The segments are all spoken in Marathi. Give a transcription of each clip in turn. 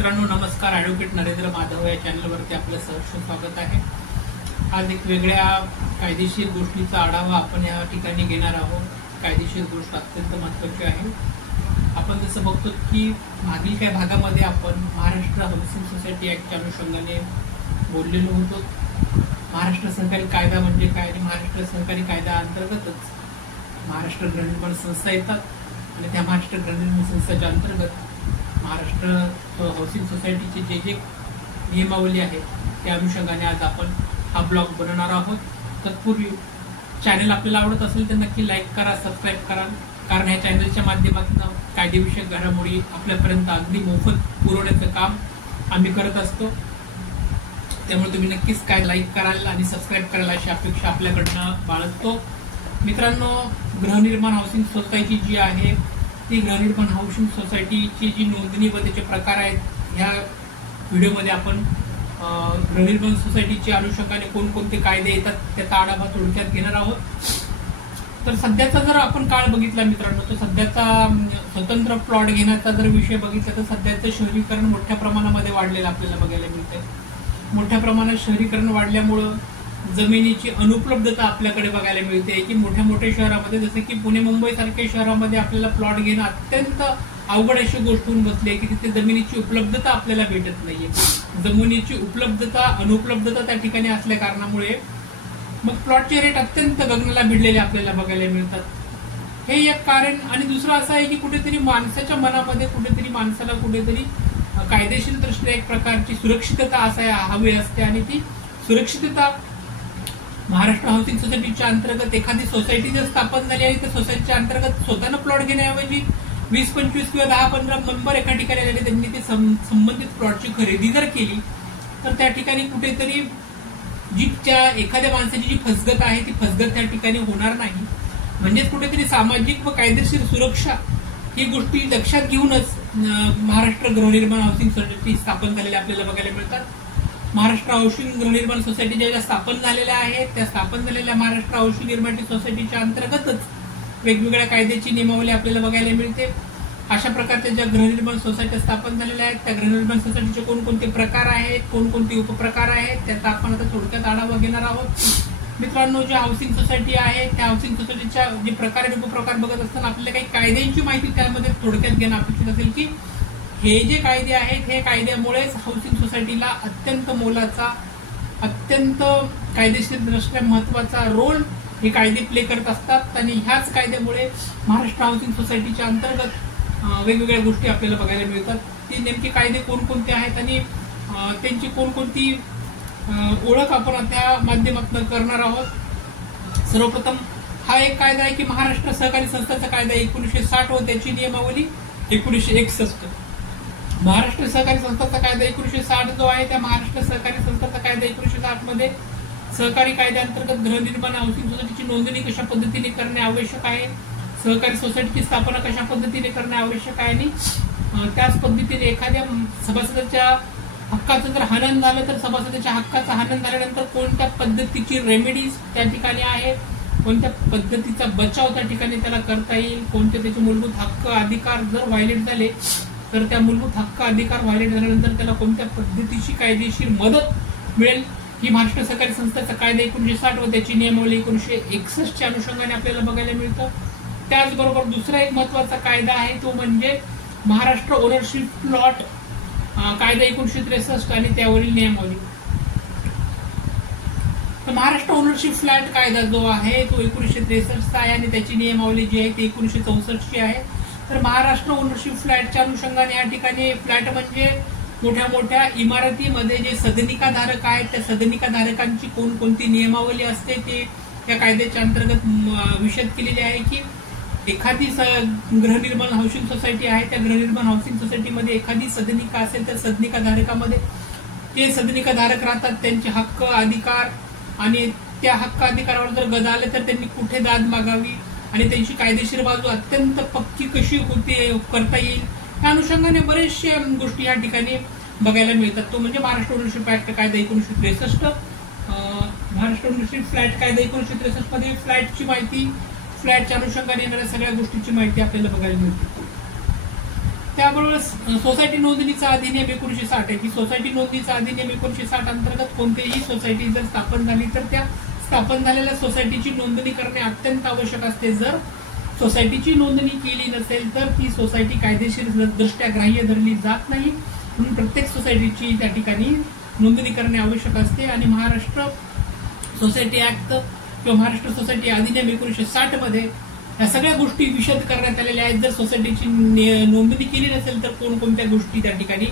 मित्रांनो नमस्कार. ॲडव्होकेट नरेंद्र माधव या चॅनलवरती आपलं सहर्ष स्वागत आहे. आज एक वेगळ्या कायदेशीर गोष्टीचा आढावा आपण या ठिकाणी घेणार आहोत. कायदेशीर गोष्ट अत्यंत महत्त्वाची आहे. आपण जसं बघतो की मागील काही भागामध्ये आपण महाराष्ट्र हाऊसिंग सोसायटी ॲक्टच्या अनुषंगाने बोललेलो होतो. महाराष्ट्र सहकारी कायदा म्हणजे काय आणि महाराष्ट्र सहकारी कायदा अंतर्गतच महाराष्ट्र गृहनिर्माण संस्था येतात आणि त्या महाराष्ट्र गृहनिर्माण संस्थेच्या अंतर्गत महाराष्ट्र हाऊसिंग सोसायटीचे जे जे नियमावली आहे त्या अनुषंगाने आज आपण हा ब्लॉग बनवणार आहोत. तत्पूर्वी चॅनल आपल्याला आवडत असेल तर नक्की लाईक करा, सबस्क्राईब करा, कारण ह्या चॅनलच्या माध्यमातून कायदेविषयक घडामोडी आपल्यापर्यंत अगदी मोफत पुरवण्याचं काम आम्ही करत असतो. त्यामुळे तुम्ही नक्कीच लाईक कराल आणि सबस्क्राईब कराल अशी अपेक्षा आपल्याकडनं बाळगतो. मित्रांनो, गृहनिर्माण हाऊसिंग सोसायटी जी आहे ती गृहनिर्माण हाऊसिंग सोसायटीची जी नोंदणी व त्याचे प्रकार आहेत ह्या व्हिडिओमध्ये आपण गृहनिर्माण सोसायटीच्या अनुषंगाने कोणकोणते कायदे येतात त्याचा आढावा थोडक्यात घेणार आहोत. तर सध्याचा जर आपण काळ बघितला मित्रांनो, तर सध्याचा स्वतंत्र प्लॉट घेण्याचा जर विषय बघितला तर सध्याचं शहरीकरण मोठ्या प्रमाणामध्ये वाढलेलं आपल्याला बघायला मिळतंय. मोठ्या प्रमाणात शहरीकरण वाढल्यामुळं जमिनीची अनुपलब्धता आपल्याकडे बघायला मिळते की मोठ्या मोठ्या शहरामध्ये जसं की पुणे मुंबई सारख्या शहरामध्ये आपल्याला प्लॉट घेणं अत्यंत अवघड अशी गोष्ट होऊन बसली आहे की तिथे जमिनीची उपलब्धता आपल्याला भेटत नाहीये. जमिनीची उपलब्धता अनुपलब्धता त्या ठिकाणी असल्या कारणामुळे मग प्लॉटचे रेट अत्यंत गगनाला भिडलेले आपल्याला बघायला मिळतात. हे एक कारण. आणि दुसरं असं आहे की कुठेतरी माणसाच्या मनामध्ये माणसाला कुठेतरी कायदेशीर दृष्ट्या एक प्रकारची सुरक्षितता हवी असते आणि ती सुरक्षितता महाराष्ट्र हाऊसिंग सोसायटीच्या अंतर्गत एखादी सोसायटी जर स्थापन झाली आणि त्या सोसायटीच्या अंतर्गत स्वतःनं प्लॉट घेण्याऐवजी 20-25 किंवा 10-15 मेंबर एका ठिकाणी आलेले त्यांनी ते संबंधित प्लॉटची खरेदी जर केली तर त्या ठिकाणी कुठेतरी एखाद्या माणसाची जी फसगत आहे ती फसगत त्या ठिकाणी होणार नाही. म्हणजेच कुठेतरी सामाजिक व कायदेशीर सुरक्षा ही गोष्टी लक्षात घेऊनच महाराष्ट्र गृहनिर्माण हाऊसिंग सोसायटी स्थापन झालेल्या आपल्याला बघायला मिळतात. महाराष्ट्र हाऊसिंग गृहनिर्माण सोसायटी ज्या स्थापन झालेल्या आहेत त्या स्थापन झालेल्या महाराष्ट्र हाऊसिंग निर्माण सोसायटीच्या अंतर्गतच वेगवेगळ्या कायद्याची नियमावली आपल्याला बघायला मिळते. अशा प्रकारच्या ज्या गृहनिर्माण सोसायट्या स्थापन झालेल्या आहेत त्या गृहनिर्माण सोसायटीचे कोणकोणते प्रकार आहेत, कोणकोणते उपप्रकार आहेत त्याचा आपण आता थोडक्यात आढावा घेणार आहोत. मित्रांनो, ज्या हाऊसिंग सोसायटी आहे त्या हाऊसिंग सोसायटीच्या जे प्रकार आणि उपप्रकार बघत असताना आपल्याला काही कायद्यांची माहिती त्यामध्ये थोडक्यात घेणं अपेक्षित असेल की हे जे कायदे आहेत हे कायद्यामुळेच हाऊसिंग सोसायटीला अत्यंत मोलाचा, अत्यंत कायदेशीर दृष्ट्या महत्वाचा रोल हे कायदे प्ले करत असतात. आणि ह्याच कायद्यामुळे महाराष्ट्र हाऊसिंग सोसायटीच्या अंतर्गत वेगवेगळ्या गोष्टी आपल्याला बघायला मिळतात. ते नेमके कायदे कोणकोणते आहेत आणि त्यांची कोणकोणती ओळख आपण त्या माध्यमातून करणार आहोत. सर्वप्रथम हा एक कायदा आहे की महाराष्ट्र सहकारी संस्थांचा कायदा 1960 व त्याची नियमावली 1961. महाराष्ट्र सहकारी संस्थांचा कायदा 1960 जो आहे त्या महाराष्ट्र सहकारी संस्थांचा कायदा 1960 मध्ये सहकारी कायद्याअंतर्गत गृहनिर्माण हाऊसिंग सोसायटीची नोंदणी कशा पद्धतीने करणे आवश्यक आहे, सहकारी सोसायटीची स्थापना कशा पद्धतीने करणे आवश्यक आहे आणि त्याच पद्धतीने एखाद्या सभासदाच्या हक्काचं जर हनन झालं तर सभासदाच्या हक्काचं हनन झाल्यानंतर कोणत्या पद्धतीची रेमेडीज त्या ठिकाणी आहे, कोणत्या पद्धतीचा बचाव त्या ठिकाणी त्याला करता येईल, कोणते त्याचे मूलभूत हक्क अधिकार जर व्हायलेट झाले तर त्या मूलभूत हक्क अधिकार व्हायलेट झाल्यानंतर त्याला कोणत्या पद्धतीची कायदेशीर मदत मिळेल ही महाराष्ट्र सहकारी संस्थांचा कायदा 1960 व त्याची नियमावली 1961 च्या अनुषंगाने आपल्याला बघायला मिळतं. त्याचबरोबर दुसरा एक महत्वाचा कायदा आहे तो म्हणजे महाराष्ट्र ओनरशिप प्लॉट कायदा 1963 आणि त्यावरील नियमावली. तर महाराष्ट्र ओनरशिप फ्लॅट कायदा जो आहे तो 1963 आहे आणि त्याची नियमावली जी आहे ती 1964 ची आहे. तर महाराष्ट्र ओनरशिप फ्लॅटच्या अनुषंगाने या ठिकाणी फ्लॅट म्हणजे मोठ्या मोठ्या इमारतीमध्ये जे सदनिकाधारक आहेत त्या सदनिकाधारकांची कोणकोणती नियमावली असते ते या कायद्याच्या अंतर्गत विशद केलेली आहे की एखादी गृहनिर्माण हाऊसिंग सोसायटी आहे त्या गृहनिर्माण हाऊसिंग सोसायटीमध्ये एखादी सदनिका असेल तर सदनिकाधारकामध्ये जे सदनिकाधारक राहतात त्यांचे हक्क अधिकार आणि त्या हक्क अधिकारावर जर गदा आले तर त्यांनी कुठे दाद मागावी आणि त्यांची कायदेशीर बाजू अत्यंत पक्की कशी करता येईल त्या अनुषंगाने बरेचशा गोष्टी या ठिकाणी बघायला मिळतात. तो म्हणजे महाराष्ट्र ओनरशिप ऍक्ट कायदा 1963, महाराष्ट्र ओनरशिप फ्लॅट कायदा 1963 मध्ये फ्लॅटची माहिती, फ्लॅटच्या अनुषंगाने येणाऱ्या सगळ्या गोष्टीची माहिती आपल्याला बघायला मिळते. त्याबरोबर सोसायटी नोंदणीचा अधिनियम 1960 आहे की सोसायटी नोंदणीचा अधिनियम 1960 अंतर्गत कोणतीही सोसायटी जर स्थापन झाली तर त्या स्थापन झालेल्या सोसायटीची नोंदणी करणे अत्यंत आवश्यक असते. जर सोसायटीची नोंदणी केली नसेल तर ती सोसायटी कायदेशीर दृष्ट्या ग्राह्य धरली जात नाही. म्हणून प्रत्येक सोसायटीची त्या ठिकाणी नोंदणी करणे आवश्यक असते. आणि महाराष्ट्र सोसायटी ऍक्ट किंवा महाराष्ट्र सोसायटी अधिनियम 1960 मध्ये या सगळ्या गोष्टी विशद करण्यात आलेल्या आहेत. जर सोसायटीची नोंदणी केली नसेल तर कोणकोणत्या गोष्टी त्या ठिकाणी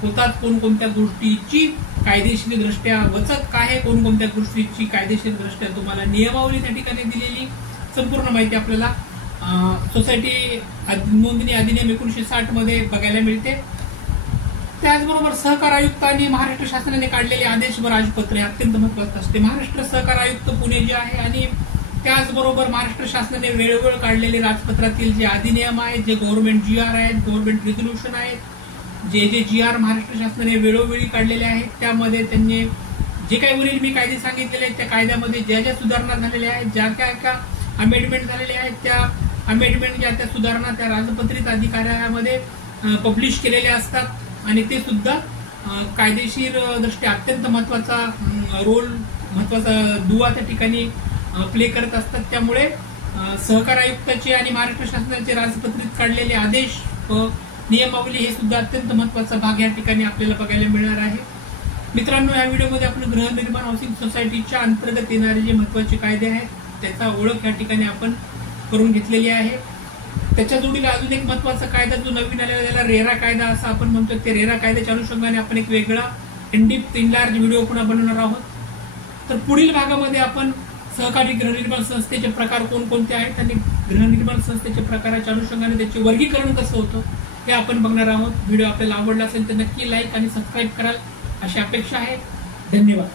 होतात, कोणकोणत्या गोष्टीची कायदेशीर दृष्ट्या वचक काय आहे, कोणकोणत्या गोष्टीची कायदेशीर दृष्ट्या तुम्हाला नियमावली त्या ठिकाणी दिलेली संपूर्ण माहिती आपल्याला सोसायटी नोंदणी अधिनियम 1960 मध्ये बघायला मिळते. त्याचबरोबर सहकार आयुक्त आणि महाराष्ट्र शासनाने काढलेले आदेश व राजपत्र हे अत्यंत महत्वाचे असते. महाराष्ट्र सहकार आयुक्त पुणे जे आहे आणि त्याचबरोबर महाराष्ट्र शासनाने वेळोवेळ काढलेले राजपत्रातील जे अधिनियम आहेत, जे गव्हर्नमेंट GR आहेत, गव्हर्नमेंट रिझोल्युशन आहेत, जे GR महाराष्ट्र शासनाने वेळोवेळी काढलेले आहेत, त्यामध्ये त्यांनी जे काही वरील मी कायदे सांगितलेले आहेत त्या कायद्यामध्ये ज्या ज्या सुधारणा झालेल्या आहेत, ज्या काय अमेंडमेंट झालेल्या आहेत, त्या अमेंडमेंट ज्या त्या सुधारणा त्या राजपत्रित अधिकाऱ्यामध्ये पब्लिश केलेल्या असतात आणि ते सुद्धा कायदेशीर दृष्ट्या अत्यंत महत्वाचा रोल, महत्वाचा दुवा त्या ठिकाणी प्ले करत असतात. त्यामुळे सहकार आयुक्ताचे आणि महाराष्ट्र शासनाचे राजपत्रित काढलेले आदेश व नियमावली हे सुद्धा अत्यंत महत्वाचा भाग या ठिकाणी आपल्याला बघायला मिळणार आहे. मित्रांनो, या व्हिडिओमध्ये आपण गृहनिर्माण हाऊसिंग सोसायटीच्या अंतर्गत येणारे जे महत्वाचे कायदे आहेत त्याचा ओळख या ठिकाणी आपण करून घेतलेली आहे. त्याच्या जोडीला अजून एक महत्वाचा कायदा जो नवीन आलेला त्याला रेरा कायदा असं आपण म्हणतो. ते रेरा कायद्याच्या अनुषंगाने आपण एक वेगळा इनडिप्थ इनलार्ज व्हिडिओ पुन्हा बनवणार आहोत. तर पुढील भागामध्ये आपण सहकारी गृहनिर्माण संस्थेचे प्रकार कोणकोणते आहेत आणि गृहनिर्माण संस्थेच्या प्रकाराच्या अनुषंगाने त्याचे वर्गीकरण कसं होतं हे आपण बघणार आहोत. व्हिडिओ आपल्याला आवडला असेल तर नक्की लाईक आणि सबस्क्राईब कराल अशी अपेक्षा आहे. धन्यवाद.